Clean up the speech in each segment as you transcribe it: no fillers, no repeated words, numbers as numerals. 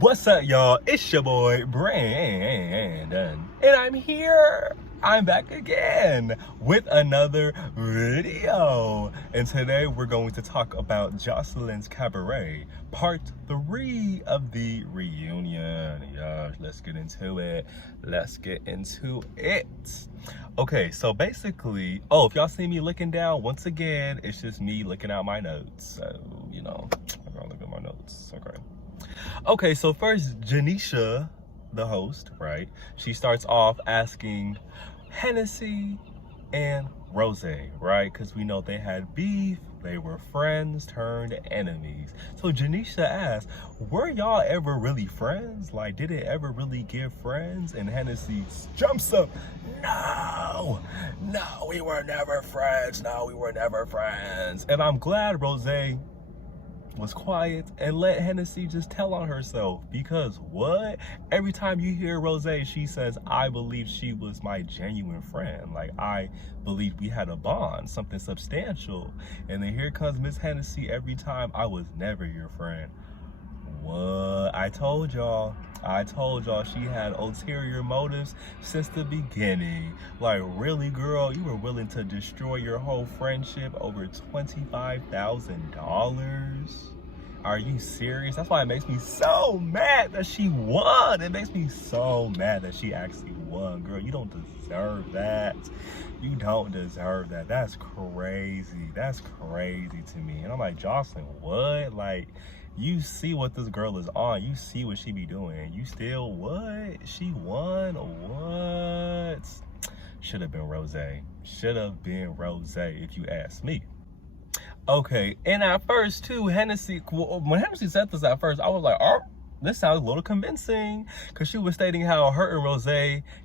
What's up, y'all? It's your boy Brandon, and I'm here. I'm back again with another video, and today we're going to talk about Joseline'S Cabaret, part 3 of the reunion. Yeah, let's get into it. Okay, so basically, if y'all see me looking down, once again, it's just me looking at my notes. So, I'm gonna look at my notes. Okay, so first, Janisha, the host, right? She starts off asking Hennessy and Rose, right? Because we know they had beef. They were friends turned enemies. So Janisha asked, were y'all ever really friends? Like, did it ever really give friends? And Hennessy jumps up. No, we were never friends. No, we were never friends. And I'm glad Rose was quiet and let Hennessy just tell on herself, because what? Every time you hear Rose, she says, I believe she was my genuine friend. Like, I believe we had a bond, something substantial. And then here comes Miss Hennessy every time, I was never your friend. What? I told y'all she had ulterior motives since the beginning. Like, really, girl? You were willing to destroy your whole friendship over $25,000? Are you serious? That's why it makes me so mad that she won. It makes me so mad that she actually won. Girl, you don't deserve that. You don't deserve that. That's crazy. That's crazy to me. And I'm like, Jocelyn, what? Like, you see what this girl is on. You see what she be doing. You still, what? She won? What? Should have been Rose. Should have been Rose, if you ask me. Okay, and at first too, when Hennessy said this at first, I was like, oh, this sounds a little convincing, because she was stating how her and Rose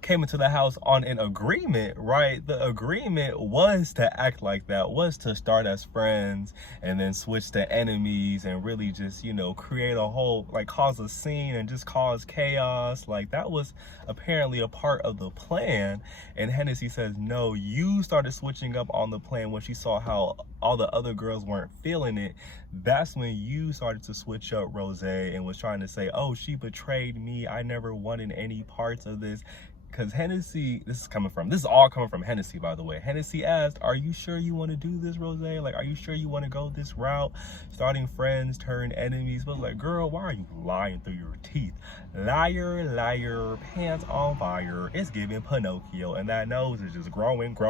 came into the house on an agreement, right? The agreement was to act like that, was to start as friends and then switch to enemies and really just, create a whole, like, cause a scene and just cause chaos. Like, that was apparently a part of the plan. And Hennessy says, no, you started switching up on the plan when she saw how all the other girls weren't feeling it. That's when you started to switch up Rose and was trying to say, oh, she betrayed me. I never wanted any parts of this. Because Hennessy, this is all coming from Hennessy, by the way. Hennessy asked, are you sure you want to do this, Rose? Like, are you sure you want to go this route? Starting friends, turn enemies. But like, girl, why are you lying through your teeth? Liar, liar, pants on fire. It's giving Pinocchio. And that nose is just growing. Because,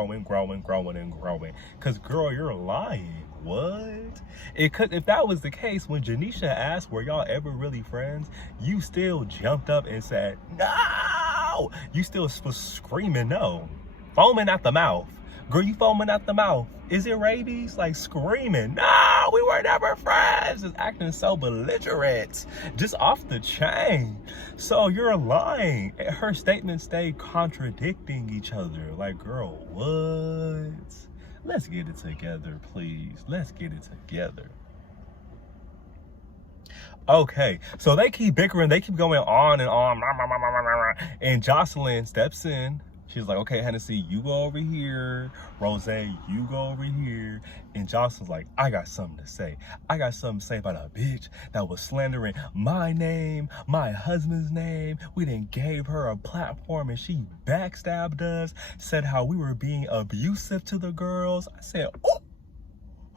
girl, you're lying. What? If that was the case, when Janisha asked, were y'all ever really friends? You still jumped up and said, no! You still was screaming no. Foaming at the mouth. Girl, you foaming at the mouth. Is it rabies? Like, screaming, no, we were never friends. Just acting so belligerent. Just off the chain. So you're lying. Her statements stay contradicting each other. Like, girl, what? Let's get it together, please. Let's get it together. Okay, so they keep bickering. They keep going on and on. And Joseline steps in. She's like, okay, Hennessy, you go over here. Rose, you go over here. And Joseline's like, I got something to say. I got something to say about a bitch that was slandering my name, my husband's name. We done gave her a platform and she backstabbed us, said how we were being abusive to the girls. I said, oh,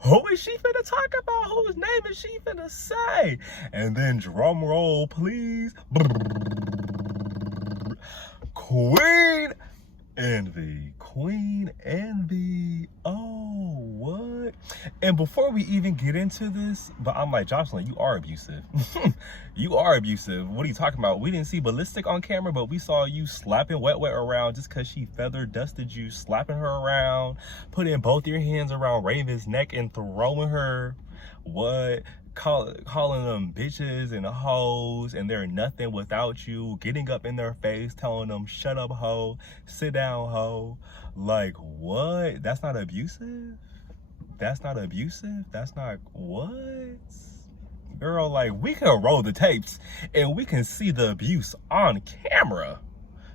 who is she finna talk about? Whose name is she finna say? And then drum roll, please. Queen Envy. Oh, what? And before we even get into this, but I'm like, Jocelyn, you are abusive. You are abusive. What are you talking about? We didn't see ballistic on camera, but we saw you slapping Wet around just because she feather dusted you, slapping her around, putting both your hands around Raven's neck and throwing her. What? Calling them bitches and hoes and they're nothing without you, getting up in their face, telling them, shut up, hoe, sit down, hoe. Like, what? That's not abusive? That's not abusive? That's not what? Girl, like, we can roll the tapes and we can see the abuse on camera.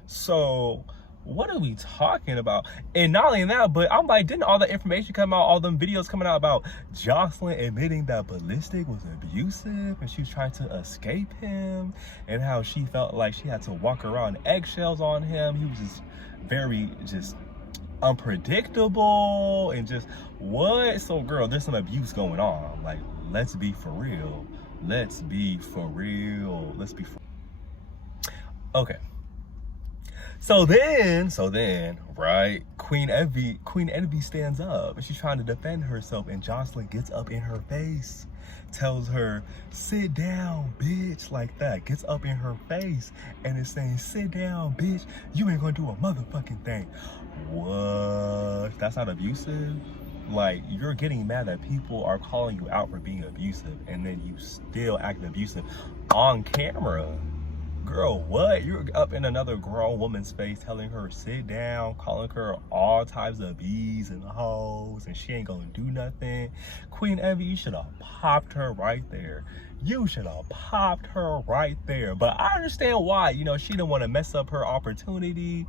So what are we talking about? And not only that, but I'm like, didn't all the information come out, all them videos coming out about Joseline admitting that Ballistic was abusive and she was trying to escape him, and how she felt like she had to walk around eggshells on him. He was just very just unpredictable and just what? So girl, there's some abuse going on. Like, let's be for real. Let's be for real. Let's be for okay. So then, right, Queen Envy stands up and she's trying to defend herself, and Joseline gets up in her face, tells her, sit down, bitch, like that, gets up in her face and is saying, sit down, bitch, you ain't gonna do a motherfucking thing. What? That's not abusive? Like, you're getting mad that people are calling you out for being abusive and then you still acting abusive on camera. Girl, what? You're up in another grown woman's face telling her sit down, calling her all types of bees and hoes, and she ain't gonna do nothing. Queen Envy, you should have popped her right there. You should have popped her right there. But I understand why, you know, she didn't want to mess up her opportunity.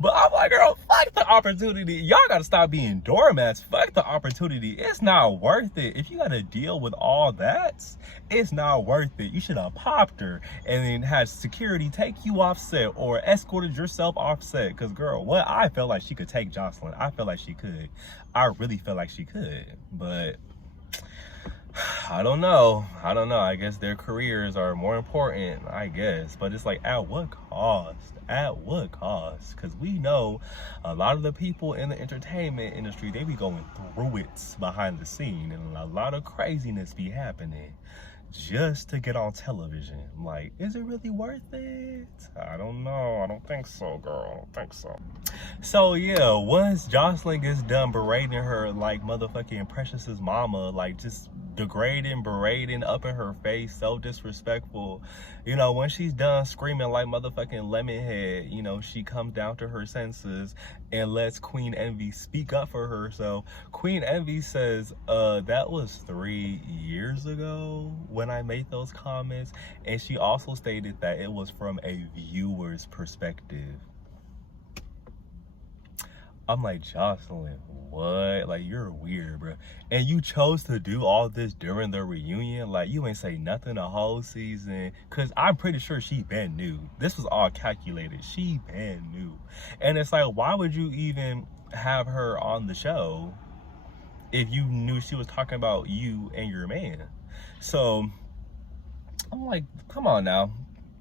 But I'm like, girl, fuck the opportunity. Y'all gotta stop being doormats. Fuck the opportunity. It's not worth it. If you gotta deal with all that, it's not worth it. You should have popped her and then had security take you off set or escorted yourself off set. Because girl, what? I felt like she could take Joseline. I felt like she could. I really felt like she could. But I don't know. I guess their careers are more important, I guess. But it's like, at what cost? At what cost? Because we know a lot of the people in the entertainment industry, they be going through it behind the scene, and a lot of craziness be happening just to get on television. Like, is it really worth it? I don't know. I don't think so, girl. I don't think so. So yeah, once Joseline gets done berating her like motherfucking Precious's mama, like just degrading, berating, up in her face, so disrespectful, you know, when she's done screaming like motherfucking Lemonhead, you know, she comes down to her senses and lets Queen Envy speak up for herself. Queen Envy says, that was 3 years ago when I made those comments, and she also stated that it was from a viewer's perspective. I'm like, Joseline, what? Like, you're weird, bro. And you chose to do all this during the reunion? Like, you ain't say nothing the whole season? Because I'm pretty sure she been new. This was all calculated. She been new. And it's like, why would you even have her on the show if you knew she was talking about you and your man? So, I'm like, come on now.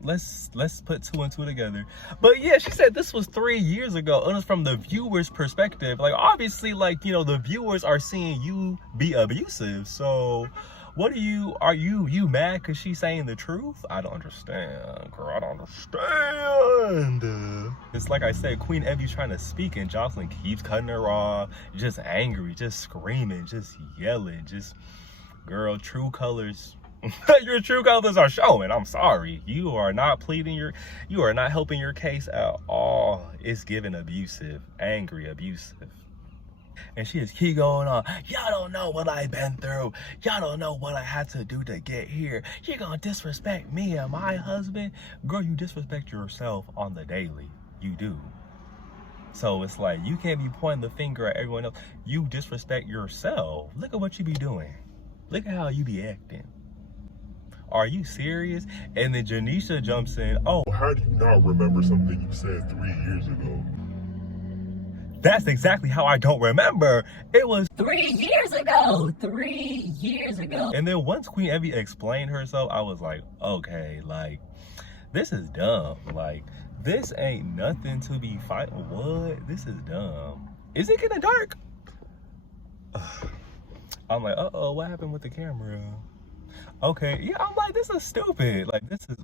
Let's put 2 and 2 together. But yeah, she said this was 3 years ago. It was from the viewer's perspective. Like, obviously, like, you know, the viewers are seeing you be abusive. So what are you mad because she's saying the truth? I don't understand, girl. I don't understand. It's like I said, Queen Envy's trying to speak and Joseline keeps cutting her off, just angry, just screaming, just yelling, just, girl, true colors. Your true colors are showing. I'm sorry. You are not you are not helping your case at all. It's giving abusive, angry, abusive. And she just keep going on. Y'all don't know what I've been through. Y'all don't know what I had to do to get here. You're gonna disrespect me and my husband? Girl, you disrespect yourself on the daily. You do. So it's like, you can't be pointing the finger at everyone else. You disrespect yourself. Look at what you be doing. Look at how you be acting. Are you serious? And then Janisha jumps in. Oh, how do you not remember something you said 3 years ago? That's exactly how I don't remember. It was 3 years ago. 3 years ago. And then once Queen Envy explained herself, I was like, okay, like, this is dumb. Like, this ain't nothing to be fighting. What? This is dumb. Is it getting dark? I'm like, uh-oh, what happened with the camera? Okay, yeah, I'm like, this is stupid. Like, this is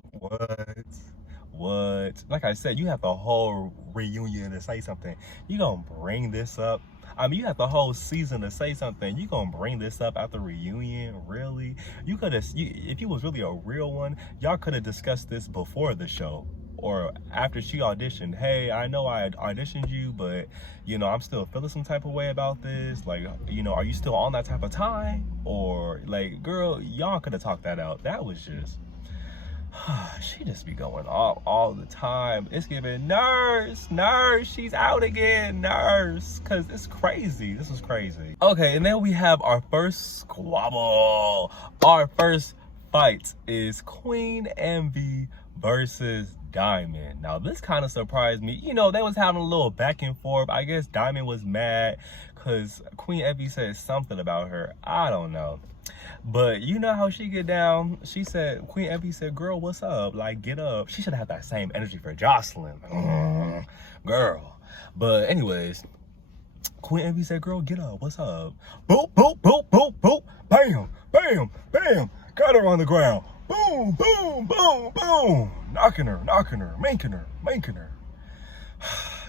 what? Like I said, you have the whole reunion to say something. You gonna bring this up? I mean, you have the whole season to say something. You gonna bring this up at the reunion? Really? You could have, if you was really a real one, y'all could have discussed this before the show or after she auditioned. Hey, I know I auditioned you, but you know, I'm still feeling some type of way about this. Like, you know, are you still on that type of time? Or like, girl, y'all could have talked that out. That was just, She just be going off all the time. It's giving nurse, she's out again, nurse. Cause it's crazy. This is crazy. Okay, and then we have our first squabble. Our first fight is Queen Envy versus Diamond. Now this kind of surprised me. You know, they was having a little back and forth. I guess Diamond was mad because Queen Envy said something about her. I don't know. But you know how she get down. She said, Queen Envy said, girl, what's up? Like, get up. She should have that same energy for Joseline. Girl. But anyways, Queen Envy said, girl, get up. What's up? Boop, boop, boop, boop, boop. Bam, bam, bam. Got her on the ground. Boom, boom, boom, boom. Knocking her, making her.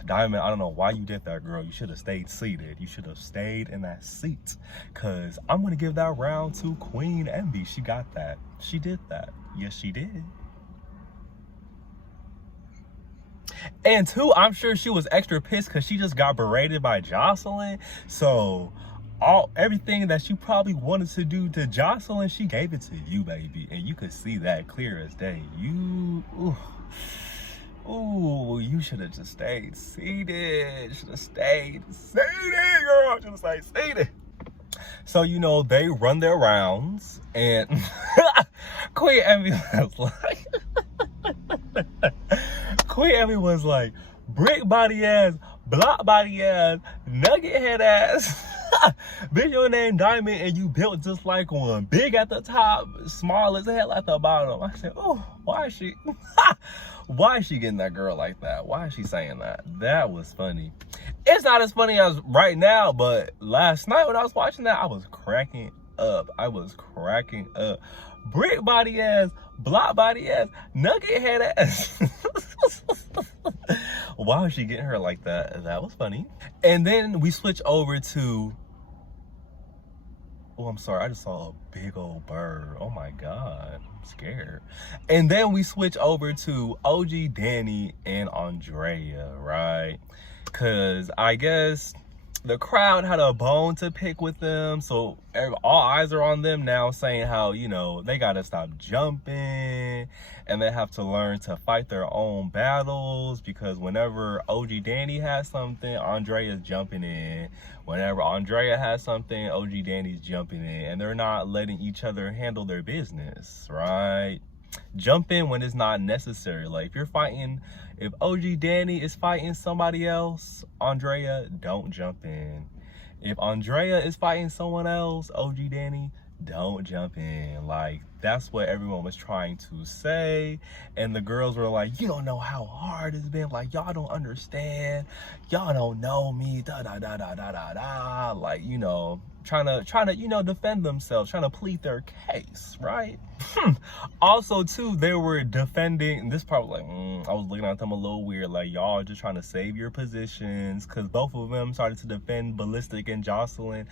Diamond, I don't know why you did that, girl. You should have stayed seated. You should have stayed in that seat. Because I'm going to give that round to Queen Envy. She got that. She did that. Yes, she did. And two, I'm sure she was extra pissed because she just got berated by Joseline. So everything that she probably wanted to do to Joseline, she gave it to you, baby. And you could see that clear as day. Ooh, you should have just stayed seated. Should have stayed seated, girl. Should have stayed seated. So, you know, they run their rounds, and Queen Envy was like, Queen Envy was like, brick body ass, block body ass, nugget head ass. Bitch, your name Diamond and you built just like one. Big at the top, small as hell at the bottom. I said, oh, why is she getting that girl like that? Why is she saying that? That was funny. It's not as funny as right now, but last night when I was watching that, I was cracking up. Brick body ass, block body ass, nugget head ass. Why was she getting her like that? That was funny. And then we switch over to, oh, I'm sorry. I just saw a big old bird. Oh my God. I'm scared. And then we switch over to OG Danny and Andrea, right? Because I guess the crowd had a bone to pick with them. So all eyes are on them now, saying how, you know, they got to stop jumping and they have to learn to fight their own battles, because whenever OG Danny has something, Andrea's jumping in. Whenever Andrea has something, OG Danny's jumping in, and they're not letting each other handle their business, right? Jump in when it's not necessary. Like if OG Danny is fighting somebody else, Andrea, don't jump in. If Andrea is fighting someone else, OG Danny, don't jump in. Like, that's what everyone was trying to say. And the girls were like, you don't know how hard it's been. Like, y'all don't understand. Y'all don't know me. Da da da da da da da. Like, you know, trying to, you know, defend themselves, trying to plead their case, right? Also, too, they were defending, this part was like, I was looking at them a little weird, like, y'all just trying to save your positions, because both of them started to defend Ballistic and Joseline.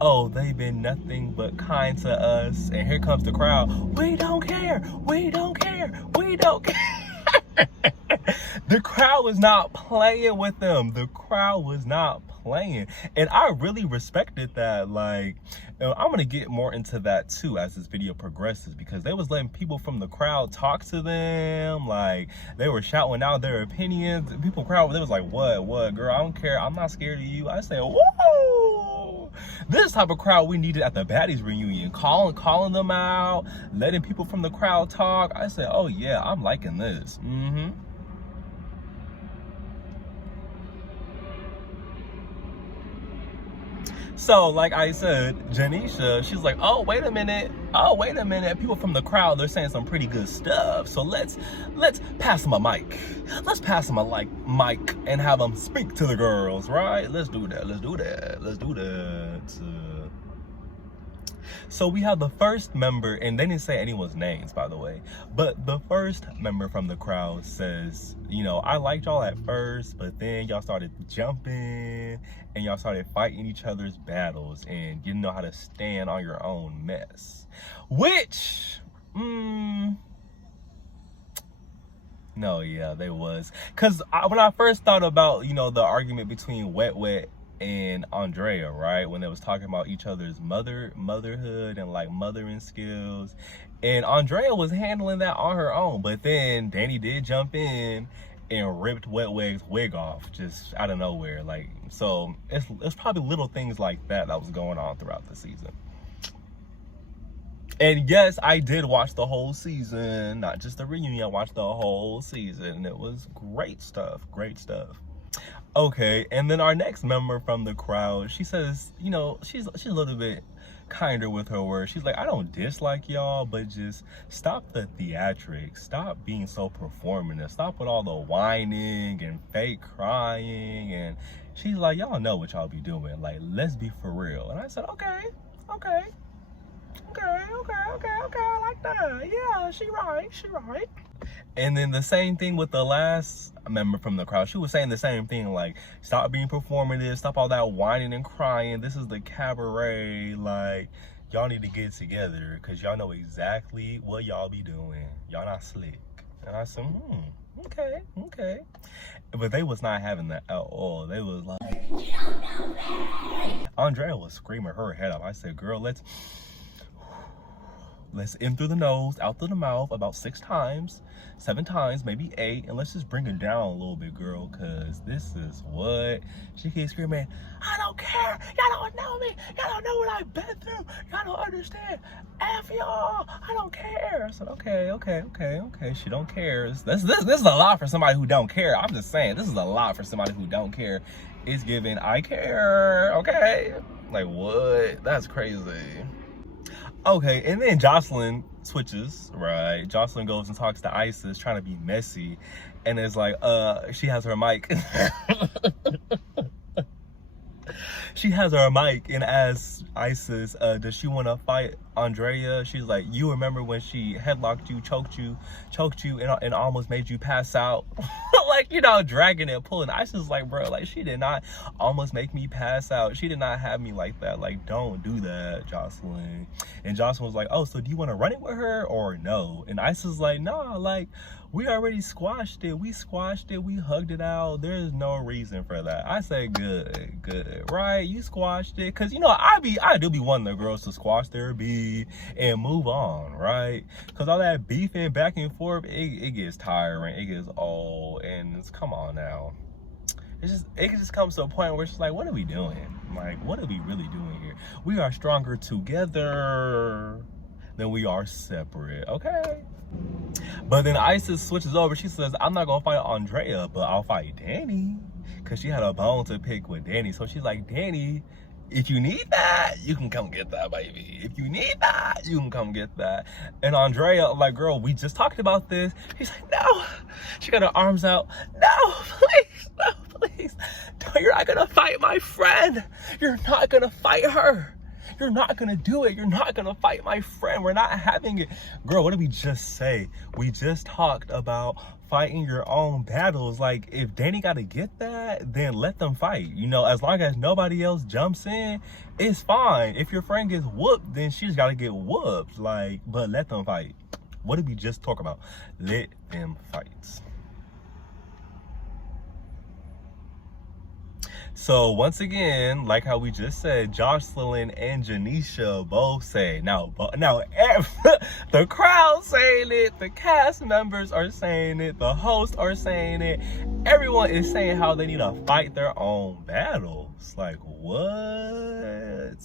Oh, they've been nothing but kind to us. And here comes the crowd. We don't care. We don't care. We don't care. The crowd was not playing with them. The crowd was not playing. And I really respected that. Like, I'm going to get more into that too as this video progresses, because they was letting people from the crowd talk to them. Like, they were shouting out their opinions. People crowd, they was like, what, girl, I don't care. I'm not scared of you. I said, whoa. This type of crowd we needed at the Baddies reunion. Calling them out, letting people from the crowd talk. I said, oh yeah, I'm liking this. So, like I said, Janisha, she's like, oh, wait a minute. People from the crowd, they're saying some pretty good stuff. So let's pass them a mic. Let's pass them a mic and have them speak to the girls, right? Let's do that. So we have the first member, and they didn't say anyone's names, by the way, but the first member from the crowd says, you know, I liked y'all at first, but then y'all started jumping and y'all started fighting each other's battles and you didn't know how to stand on your own mess. Which, no, yeah, they was. Because when I first thought about, you know, the argument between Wet Wet and Andrea, right? When they was talking about each other's motherhood and like mothering skills. And Andrea was handling that on her own. But then Danny did jump in and ripped Wet Wig's wig off just out of nowhere. Like, so it's probably little things like that was going on throughout the season. And yes, I did watch the whole season, not just the reunion. I watched the whole season, and it was great stuff, great stuff. Okay, and then our next member from the crowd, she says, you know, she's a little bit kinder with her words. She's like, I don't dislike y'all, but just stop the theatrics. Stop being so performative. Stop with all the whining and fake crying. And she's like, y'all know what y'all be doing. Like, let's be for real. And I said, okay, I like that. Yeah, she right. And then the same thing with the last member from the crowd. She was saying the same thing, like, stop being performative, stop all that whining and crying. This is the cabaret. Like, y'all need to get together because y'all know exactly what y'all be doing. Y'all not slick. And I said, okay. But they was not having that at all. They was like, Andrea was screaming her head off. I said, girl, let's in through the nose, out through the mouth about 6 times, 7 times, maybe 8, and let's just bring it down a little bit, girl, because this is what she keeps screaming. I don't care. Y'all don't know me. Y'all don't know what I've been through. Y'all don't understand. F y'all. I don't care. I said, okay. She don't care. This is a lot for somebody who don't care. I'm just saying, this is a lot for somebody who don't care. It's giving, I care. Okay. Like, what? That's crazy. Okay, and then Joseline switches, right? Joseline goes and talks to Isis, trying to be messy, and it's like, she has her mic. She has her mic and asks Isis, does she want to fight Andrea? She's like, you remember when she headlocked you, choked you, and almost made you pass out? Like, you know, dragging and pulling. Isis is like, bro, like, she did not almost make me pass out. She did not have me like that. Like, don't do that, Joseline. And Joseline was like, oh, so do you want to run it with her or no? And Isis is like, nah, like, we already squashed it. We hugged it out. There's no reason for that. I say good, right? You squashed it. Cause you know, I do be wanting the girls to squash their beef and move on, right? Cause all that beefing back and forth, it gets tiring, it gets old, and it's, come on now. It just comes to a point where it's like, what are we doing? Like, what are we really doing here? We are stronger together than we are separate, okay? But then Isis switches over. She says, I'm not gonna fight Andrea, but I'll fight Danny, because she had a bone to pick with Danny. So she's like, Danny, if you need that, you can come get that, baby. If you need that, you can come get that. And Andrea, like, girl, we just talked about this. She's like, no. She got her arms out. No, please. No, you're not gonna fight my friend. You're not gonna fight her. You're not gonna do it. You're not gonna fight my friend. We're not having it. Girl, what did we just say? We just talked about fighting your own battles. Like, if Danny gotta get that, then let them fight. You know, as long as nobody else jumps in, it's fine. If your friend gets whooped, then she's gotta get whooped. Like, but let them fight. What did we just talk about? Let them fight. So once again, like how we just said, Joseline and Janisha both say, now the crowd saying it, the cast members are saying it, the hosts are saying it, everyone is saying how they need to fight their own battles. Like, what?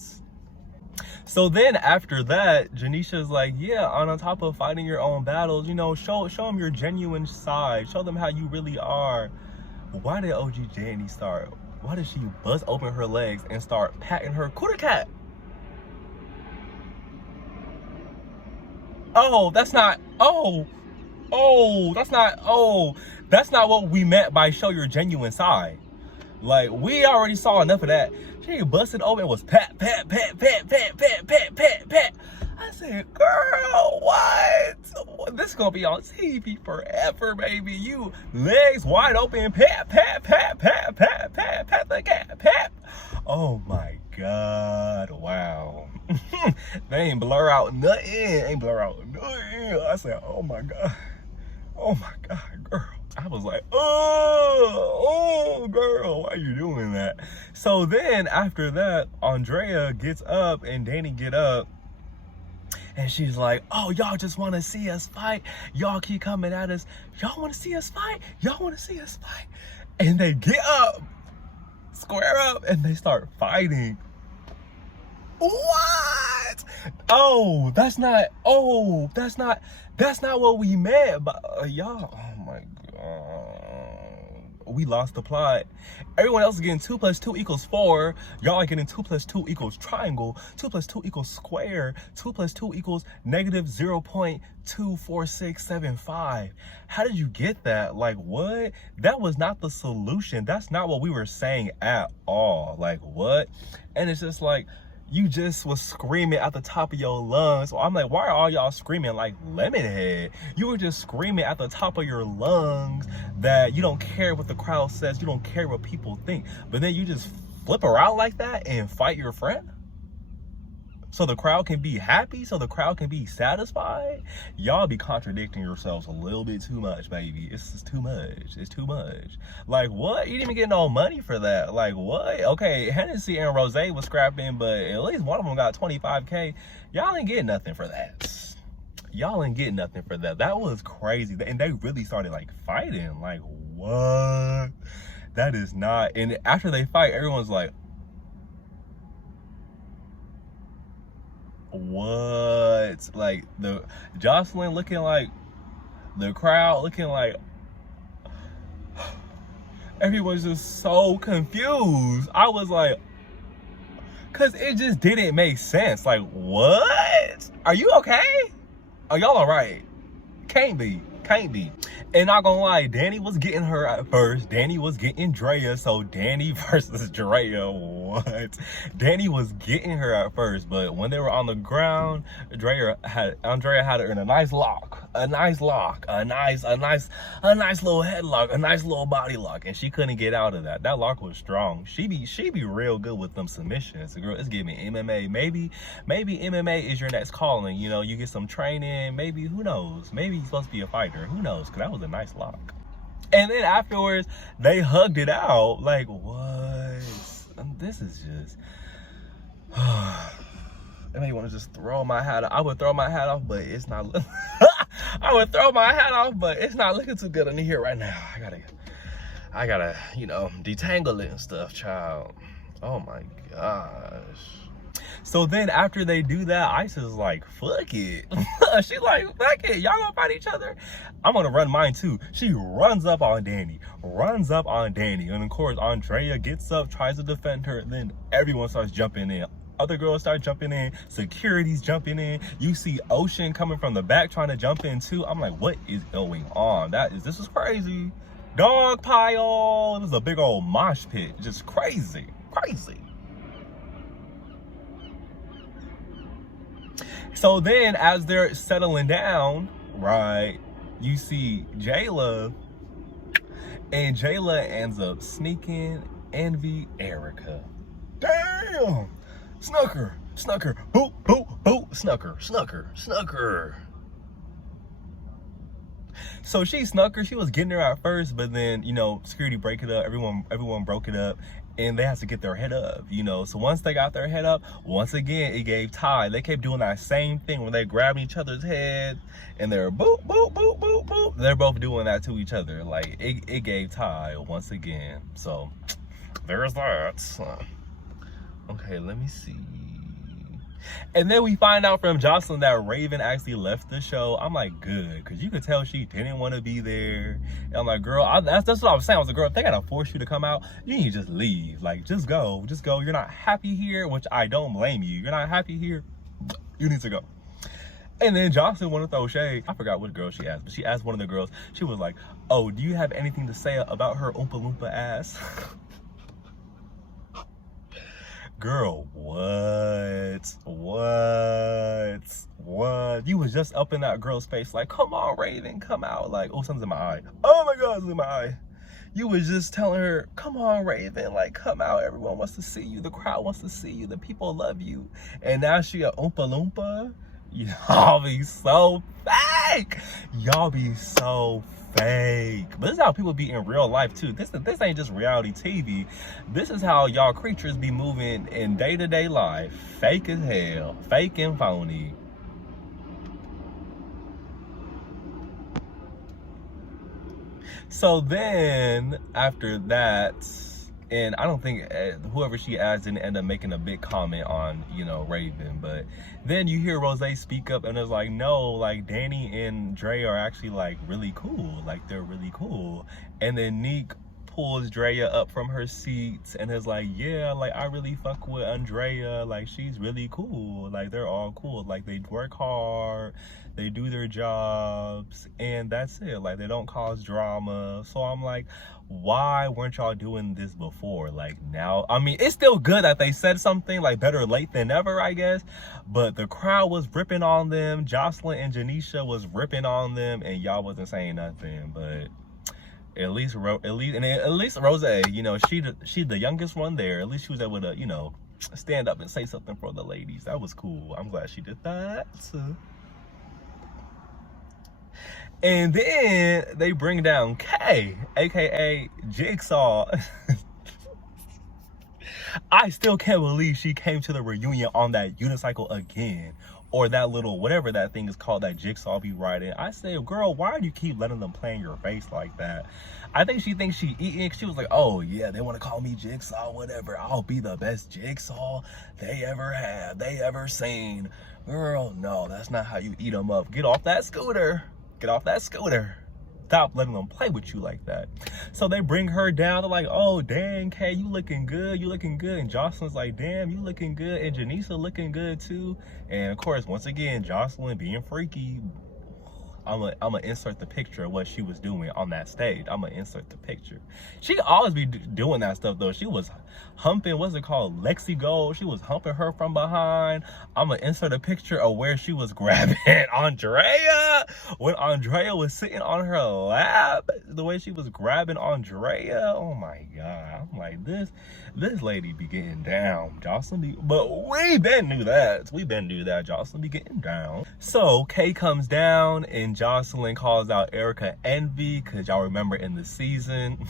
So then after that, Janisha's like, yeah, on top of fighting your own battles, you know, show them your genuine side, show them how you really are. Why did OG Danny start? Why did she bust open her legs and start patting her cooter cat? That's not what we meant by show your genuine side. Like, we already saw enough of that. She busted open and was pat. I said, girl, what? This is gonna be on TV forever, baby. You legs wide open, pat the cat, pat. Oh my God, wow. They ain't blur out nothing. I said, oh my God, girl. I was like, oh, girl, why are you doing that? So then after that, Andrea gets up and Danny get up. And she's like, oh, y'all just want to see us fight? Y'all keep coming at us. Y'all want to see us fight? Y'all want to see us fight? And they get up, square up, and they start fighting. What? Oh, that's not what we meant. But y'all, oh my God. We lost the plot. Everyone else is getting 2 + 2 = 4. Y'all are getting 2 + 2 = triangle. 2 + 2 = square. 2 + 2 = -0.24675. How did you get that? Like, what? That was not the solution. That's not what we were saying at all. Like, what? And it's just like, you just was screaming at the top of your lungs. So I'm like, why are all y'all screaming like Lemonhead? You were just screaming at the top of your lungs that you don't care what the crowd says, you don't care what people think, but then you just flip around like that and fight your friend so the crowd can be happy, so the crowd can be satisfied. Y'all be contradicting yourselves a little bit too much, baby. It's just too much. It's too much. Like, what? You didn't even get no money for that. Like, what? Okay, Hennessy and Rose was scrapping, but at least one of them got 25K. Y'all ain't getting nothing for that. Y'all ain't getting nothing for that. That was crazy. And they really started like fighting. Like, what? That is not. And after they fight, everyone's like, what? Like, the Joseline looking like, the crowd looking like, everyone's just so confused. I was like, cause it just didn't make sense. Like, what? Are you okay? Are y'all all right? Can't be. And not gonna lie, Danny was getting her at first. Danny was getting Drea. So Danny versus Drea, what? Danny was getting her at first, but when they were on the ground, Andrea had her in a nice lock, a nice little headlock, a nice little body lock, and she couldn't get out of that. That lock was strong. She be real good with them submissions. The girl is giving MMA. Maybe MMA is your next calling. You know, you get some training. Maybe, who knows? Maybe you're supposed to be a fighter. Who knows? Because that was a nice lock. And then afterwards, they hugged it out. Like, what? This is just... I may want to just throw my hat off. I would throw my hat off, but it's not... I would throw my hat off, but it's not looking too good in here right now. I gotta, you know, detangle it and stuff, child. Oh my gosh. So then after they do that, Ice is like, fuck it. She's like, fuck it. Y'all gonna fight each other? I'm gonna run mine too. She runs up on Danny. And of course, Andrea gets up, tries to defend her. Then everyone starts jumping in. Other girls start jumping in. Security's jumping in. You see Ocean coming from the back trying to jump in too. I'm like, what is going on? This is crazy. Dog pile. This is a big old mosh pit. Just crazy. So then as they're settling down, right, you see Jayla, and Jayla ends up sneaking Envy Erica. Damn! Snuck her. Boop, boop, boop. Snuck her. So she snuck her. She was getting her at first, but then, you know, security break it up. Everyone broke it up, and they had to get their head up, you know. So once they got their head up, once again, it gave tie. They kept doing that same thing when they grabbed each other's head, and they're boop, boop, boop, boop, boop. They're both doing that to each other. Like, it gave tie once again. So there's that. Okay, let me see. And then we find out from Joseline that Raven actually left the show. I'm like, good, because you could tell she didn't want to be there. And I'm like, girl, that's what I was saying. I was like, girl, if they gotta force you to come out, you need to just leave. Like, just go. You're not happy here, which I don't blame you. You're not happy here, you need to go. And then Joseline wanted to throw shade. I forgot what girl she asked, but she asked one of the girls. She was like, oh, do you have anything to say about her Oompa Loompa ass? Girl, what? You was just up in that girl's face like, come on, Raven, come out. Like, oh, something's in my eye. Oh my God, it's in my eye. You was just telling her, come on, Raven, like, come out. Everyone wants to see you. The crowd wants to see you. The people love you. And now she a Oompa Loompa. Y'all be so fat. fake. Y'all be so fake. But this is how people be in real life too. This ain't just reality TV. This is how y'all creatures be moving in day-to-day life. Fake as hell. Fake and phony. So then after that, and I don't think whoever she asked didn't end up making a big comment on, you know, Raven. But then you hear Rose speak up and it's like, no, like Danny and Dre are actually like really cool. Like they're really cool. And then Neek pulls Drea up from her seats and is like, yeah, like I really fuck with Andrea. Like she's really cool. Like they're all cool. Like they work hard. They do their jobs. And that's it. Like they don't cause drama. So I'm like, why weren't y'all doing this before? Like now, I mean, it's still good that they said something, like better late than never, I guess. But the crowd was ripping on them. Jocelyn and Janisha was ripping on them and y'all wasn't saying nothing. But at least Rose, you know, she the youngest one there. At least she was able to, you know, stand up and say something for the ladies. That was cool. I'm glad she did that. And then they bring down Kay, aka Jigsaw. I still can't believe she came to the reunion on that unicycle again. Or that little, whatever that thing is called, that Jigsaw be riding. I say, girl, why do you keep letting them play in your face like that? I think she thinks she eating. She was like, oh yeah, they want to call me Jigsaw, whatever. I'll be the best Jigsaw they ever have, they ever seen. Girl, no, that's not how you eat them up. Get off that scooter. Get off that scooter. Stop letting them play with you like that. So they bring her down. They're like, oh, dang, Kay, you looking good. You looking good. And Jocelyn's like, damn, you looking good. And Janisa looking good too. And of course, once again, Jocelyn being freaky. I'm gonna insert the picture of what she was doing on that stage. I'm gonna insert the picture. She always be doing that stuff though. She was humping, what's it called, Lexi Gold. She was humping her from behind. I'm gonna insert a picture of where she was grabbing Andrea when Andrea was sitting on her lap. The way she was grabbing Andrea. Oh my God. I'm like, this lady be getting down. Jocelyn be, but we been knew that. We been knew that Jocelyn be getting down. So Kay comes down and Jocelyn calls out Erica Envy, because y'all remember in the season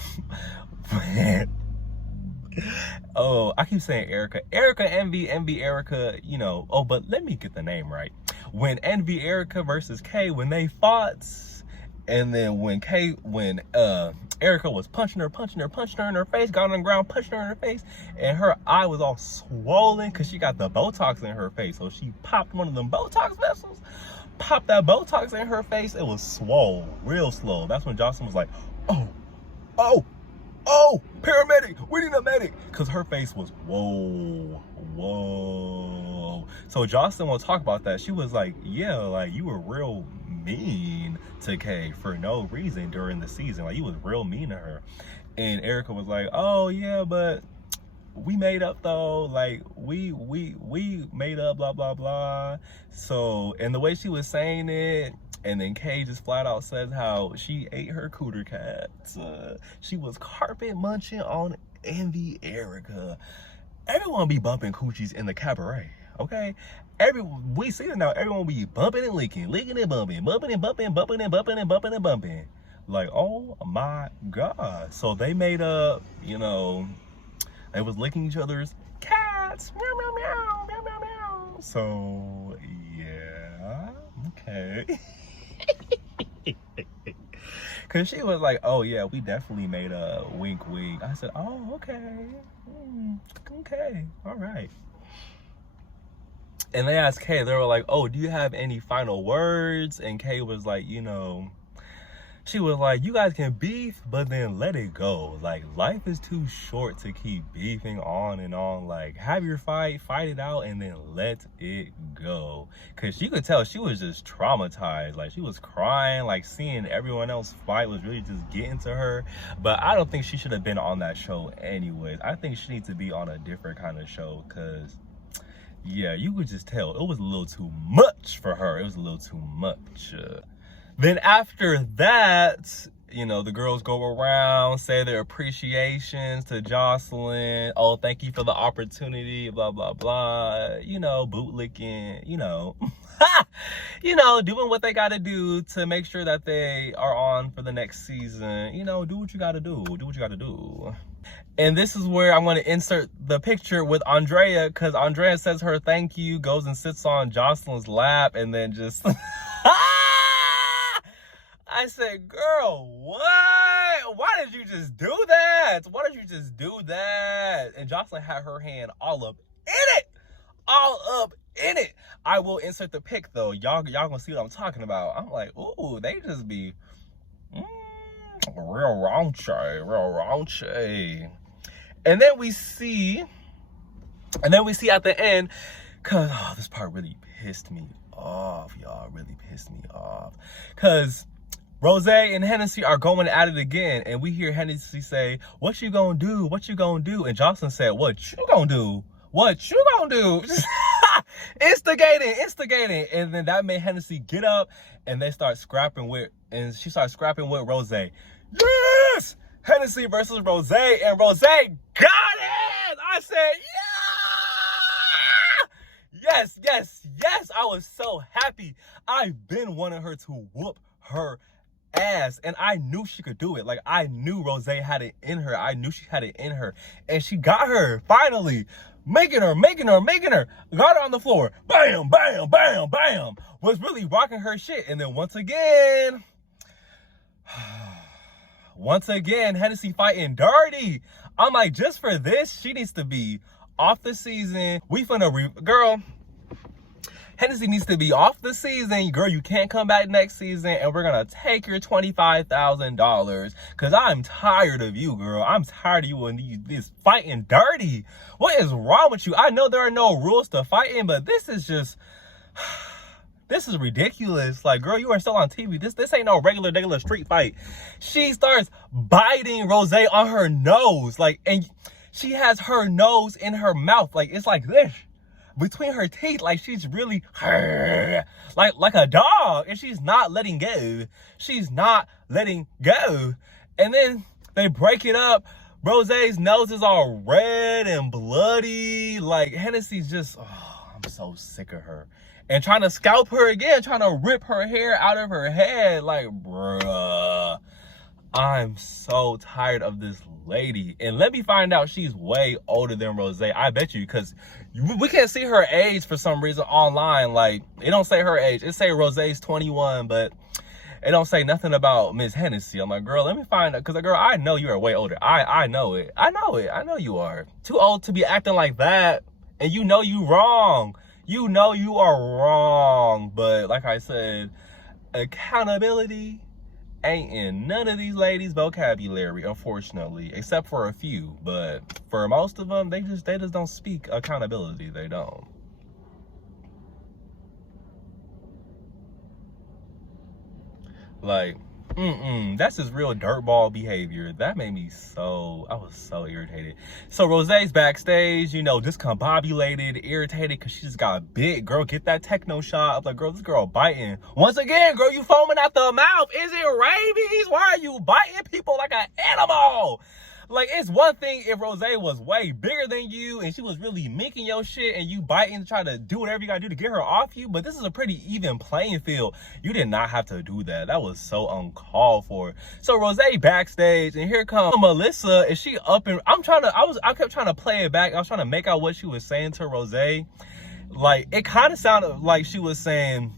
oh, I keep saying Erica Envy Erica, you know. Oh, but let me get the name right. When Envy Erica versus Kay, when they fought, and then when Erica was punching her in her face, got on the ground, punching her in her face, and her eye was all swollen because she got the Botox in her face. So she popped one of them Botox vessels, popped that Botox in her face. It was swole, real slow. That's when Jocelyn was like, oh, paramedic, we need a medic. Because her face was, whoa. So Jocelyn will talk about that. She was like, yeah, like you were real mean to Kay for no reason during the season. Like you was real mean to her. And Erica was like, oh yeah, but we made up though. Like we made up, blah blah blah. So, and the way she was saying it, and then Kay just flat out says how she ate her cooter cats. She was carpet munching on Envy Erica. Everyone be bumping coochies in the cabaret, okay? We see it now. Everyone be bumping and licking and bumping, bumping and bumping, bumping and bumping and bumping and bumping. Like, oh my God. So they made up, you know, they was licking each other's cats. Meow, meow, meow, meow, meow, meow. So, yeah, okay. Cause she was like, oh yeah, we definitely made a wink wink. I said, oh, okay. Okay, all right. And they asked Kay, they were like, oh, do you have any final words? And Kay was like, you know, she was like, you guys can beef, but then let it go. Like, life is too short to keep beefing on and on. Like, have your fight it out, and then let it go. Because you could tell she was just traumatized. Like, she was crying, like, seeing everyone else fight was really just getting to her. But I don't think she should have been on that show anyways. I think she needs to be on a different kind of show, because, yeah, you could just tell it was a little too much for her. It was a little too much. Then after that, you know, the girls go around, say their appreciations to Jocelyn. Oh, thank you for the opportunity, blah, blah, blah. You know, bootlicking, you know. you know, doing what they got to do to make sure that they are on for the next season. You know, do what you got to do. Do what you got to do. And this is where I'm going to insert the picture with Andrea, because Andrea says her thank you, goes and sits on Joseline's lap, and then just... I said, girl, what? Why did you just do that? Why did you just do that? And Joseline had her hand all up in it. All up in it. I will insert the pic, though. Y'all gonna see what I'm talking about. I'm like, ooh, they just be real raunchy. And then we see at the end, cause this part really pissed me off, y'all. Really pissed me off. Cause Rose and Hennessy are going at it again, and we hear Hennessy say, "What you gonna do? What you gonna do?" And Joseline said, "What you gonna do? What you gonna do?" Instigating. And then that made Hennessy get up, and she starts scrapping with Rose. Yes! Hennessy versus Rose, and Rose got it! I said, yeah! Yes! I was so happy. I've been wanting her to whoop her ass, and I knew she could do it. Like, I knew Rose had it in her. I knew she had it in her, and she got her, finally. Making her. Got her on the floor. Bam! Was really rocking her shit. And then once again, Hennessy fighting dirty. I'm like, just for this, she needs to be off the season. Girl, Hennessy needs to be off the season. Girl, you can't come back next season, and we're gonna take your $25,000, because I'm tired of you, girl. I'm tired of you and this fighting dirty. What is wrong with you? I know there are no rules to fighting, but this is just... This is ridiculous. Like, girl, you are still on TV. This ain't no regular street fight. She starts biting Rose on her nose. Like, and she has her nose in her mouth. Like, it's like this. Between her teeth, like she's really like a dog, and she's not letting go. And then they break it up. Rose's nose is all red and bloody. Like, Hennessy's just, I'm so sick of her. And trying to scalp her again, trying to rip her hair out of her head. Like, bruh, I'm so tired of this lady. And let me find out she's way older than Rose. I bet you, because we can't see her age for some reason online. Like, it don't say her age. It say Rose's 21, but it don't say nothing about Miss Hennessy. I'm like, girl, let me find out, because, girl, I know you are way older. I know it. I know you are. Too old to be acting like that. And you know you wrong. You know you are wrong. But like I said, accountability ain't in none of these ladies' vocabulary, unfortunately, except for a few. But for most of them, they just don't speak accountability. They don't. Like, that's just real dirtball behavior. That made me I was so irritated. So Rose's backstage, you know, discombobulated, irritated, because she just got bit. Girl, get that techno shot. I'm like, girl, this girl biting. Once again, girl, you foaming at the mouth. Is it rabies? Why are you biting people like an animal? Like, it's one thing if Rose was way bigger than you and she was really minking your shit and you biting to try to do whatever you gotta do to get her off you, but this is a pretty even playing field. You did not have to do that. That was so uncalled for. So Rose backstage, and here comes Melissa, and she up and I kept trying to play it back. I was trying to make out what she was saying to Rose. Like, it kind of sounded like she was saying,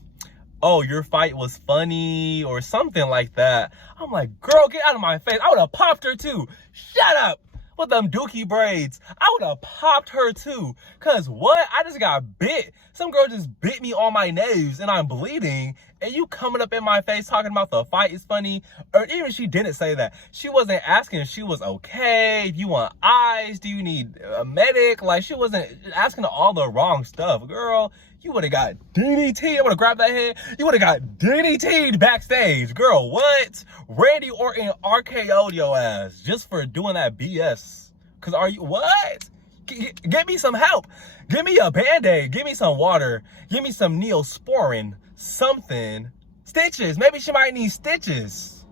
oh, your fight was funny or something like that. I'm like, girl, get out of my face. I would have popped her too. Shut up with them dookie braids. I would have popped her too. Cause what? I just got bit. Some girl just bit me on my nose and I'm bleeding. And you coming up in my face talking about the fight is funny. Or even she didn't say that. She wasn't asking if she was okay. If you want eyes, do you need a medic? Like, she wasn't asking all the wrong stuff. Girl, you would have got DDT. I would have grabbed that head. You would have got DDT'd backstage. Girl, what? Randy Orton RKO'd your ass just for doing that BS. Cause are you, what? Get me some help. Give me a Band-Aid. Give me some water. Give me some Neosporin. Something. Stitches. Maybe she might need stitches.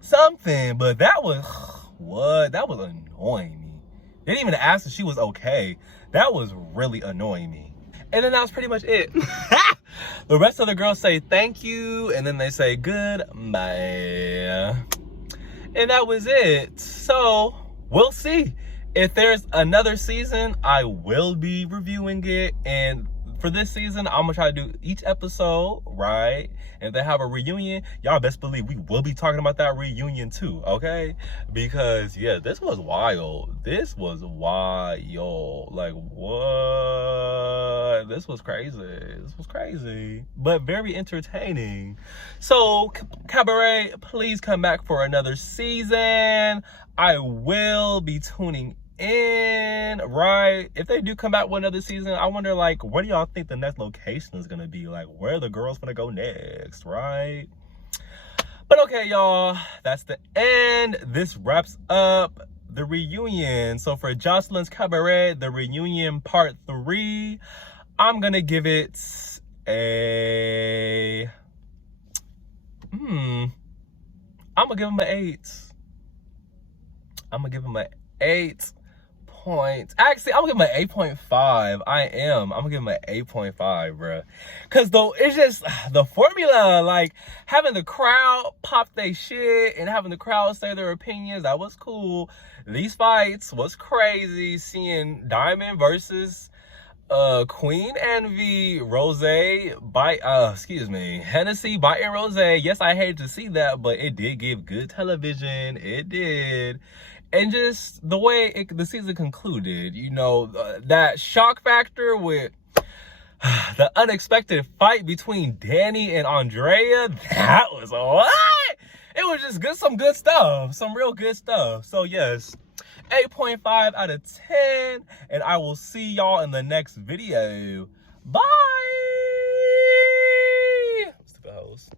Something. But that was, what? That was annoying me. They didn't even ask if she was okay. That was really annoying me. And then that was pretty much it. The rest of the girls say thank you, and then they say goodbye. And that was it. So we'll see. If there's another season, I will be reviewing it. And for this season, I'm gonna try to do each episode, right? And if they have a reunion, y'all best believe we will be talking about that reunion too, okay? Because yeah, this was wild. This was wild. Like, what? This was crazy. This was crazy, but very entertaining. So Cabaret, please come back for another season. I will be tuning in, right? If they do come back with another season, I wonder, like, where do y'all think the next location is gonna be? Like, where are the girls gonna go next, right? But okay, y'all, that's the end. This wraps up the reunion. So for Joseline's Cabaret, the reunion part 3, I'm gonna give it a I'm gonna give him an 8. I'm gonna give him an 8 points. Actually, I'm gonna give him an 8.5. I'm gonna give him an 8.5, bro. Cause though it's just the formula, like having the crowd pop their shit and having the crowd say their opinions, that was cool. These fights was crazy. Seeing Diamond versus Queen Envy, Hennessy biting Rose. Yes, I hate to see that, but it did give good television. It did. And just the way the season concluded, you know, that shock factor with the unexpected fight between Danny and Andrea, that was what? It was just good, some good stuff, some real good stuff. So yes, 8.5 out of 10, and I will see y'all in the next video. Bye. Stupid hoes.